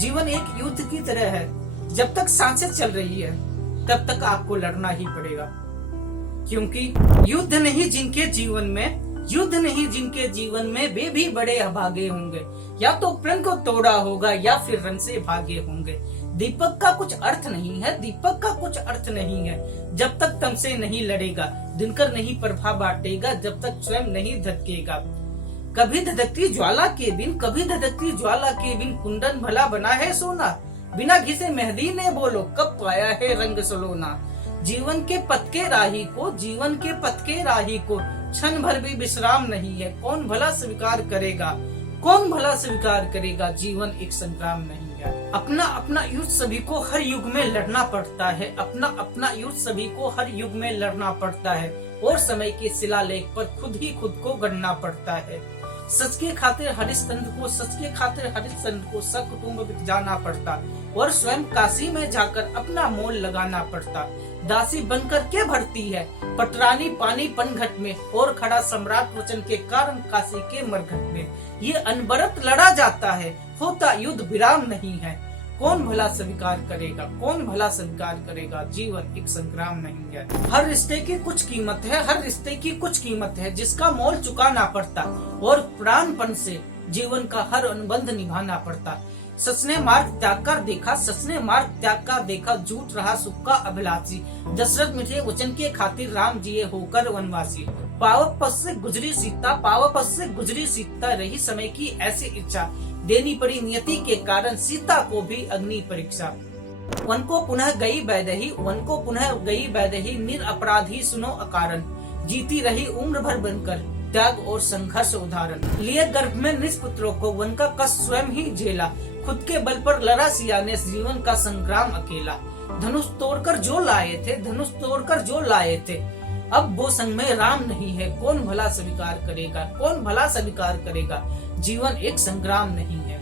जीवन एक युद्ध की तरह है। जब तक सांसें चल रही है तब तक आपको लड़ना ही पड़ेगा, क्योंकि युद्ध नहीं जिनके जीवन में वे भी बड़े अभागे होंगे। या तो प्रण को तोड़ा होगा या फिर रण से भागे होंगे। दीपक का कुछ अर्थ नहीं है जब तक तुमसे नहीं लड़ेगा। दिनकर नहीं प्रभा बांटेगा जब तक स्वयं नहीं धधकेगा। कभी धधकती ज्वाला के बिन कुंदन भला बना है सोना। बिना घिसे मेहंदी ने बोलो कब पाया है रंग सलोना। जीवन के पथ के राही को क्षण भर भी विश्राम नहीं है। कौन भला स्वीकार करेगा जीवन एक संग्राम नहीं है। अपना युद्ध सभी को हर युग में लड़ना पड़ता है और समय के शिलालेख पर खुद ही खुद को गढ़ना पड़ता है। सच के खातिर हरिश्चंद्र को सकुटुंब बिक जाना पड़ता और स्वयं काशी में जाकर अपना मोल लगाना पड़ता। दासी बनकर के भरती है पटरानी पानी पनघट में और खड़ा सम्राट वचन के कारण काशी के मरघट में। ये अनबरत लड़ा जाता है, होता युद्ध विराम नहीं है। कौन भला स्वीकार करेगा जीवन एक संग्राम नहीं है। हर रिश्ते की कुछ कीमत है जिसका मोल चुकाना पड़ता और प्राणपण से जीवन का हर अनुबंध निभाना पड़ता। सच ने मार्ग त्याग कर देखा झूठ रहा सुख का अभिलाषी। दशरथ मिठे वचन के खातिर राम जिए होकर वनवासी। पावक पथ से गुजरी सीता रही समय की ऐसी इच्छा। देनी पड़ी नियति के कारण सीता को भी अग्नि परीक्षा। वन को पुनः गई बैदही निरपराधी सुनो अकारण। जीती रही उम्र भर बनकर त्याग और संघर्ष उदाहरण। लिए गर्भ में निष्पुत्रों को वन का कष्ट स्वयं ही झेला। खुद के बल पर लड़ा सिया ने जीवन का संग्राम अकेला। धनुष तोड़कर जो लाए थे अब वो संग में राम नहीं है। कौन भला स्वीकार करेगा जीवन एक संग्राम नहीं है।